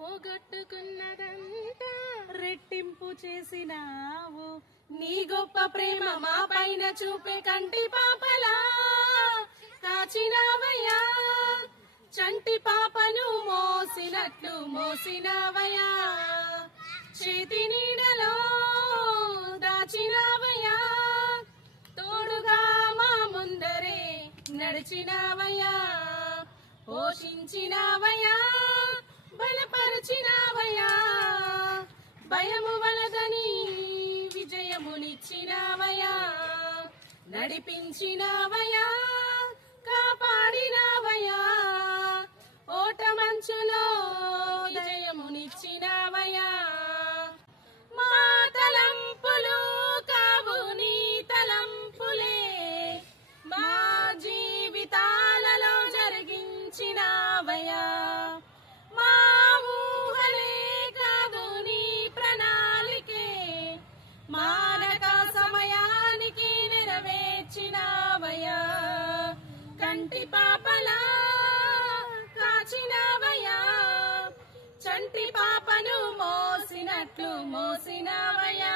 పోగొట్టుకున్నదంతా రెట్టింపు చేసినావు. నీ గొప్ప ప్రేమ మా పైన చూపే కంటి పాపలా కాచినావయ్యా. చంటి పాపను మోసినట్లు మోసినావయ్యా. చేతి నీడలో దాచినావయ్యా. తోడుగా మా ముందరే నడిచినావయ్యా. పోషించినావయ్యా, బలపరచినావయ్యా. భయము వలదని విజయమునిచ్చినావయ్యా. నడిపించినావయ్యా, కాపాడినావయ్యా. ఓట మంచులో విజయమునిచ్చినావయ్యా. మా తలంపులు కావు నీ తలంపులే, మా జీవితాలలో జరిగించినావయ్యా. మా ఊహలే కాదు నీ ప్రణాళికే, మానక సమయానికి నెరవేర్చినావయ్యా. కంటి పాపలా కాచినావయ్యా. చంటి పాపను మోసినట్లు మోసినావయ్యా.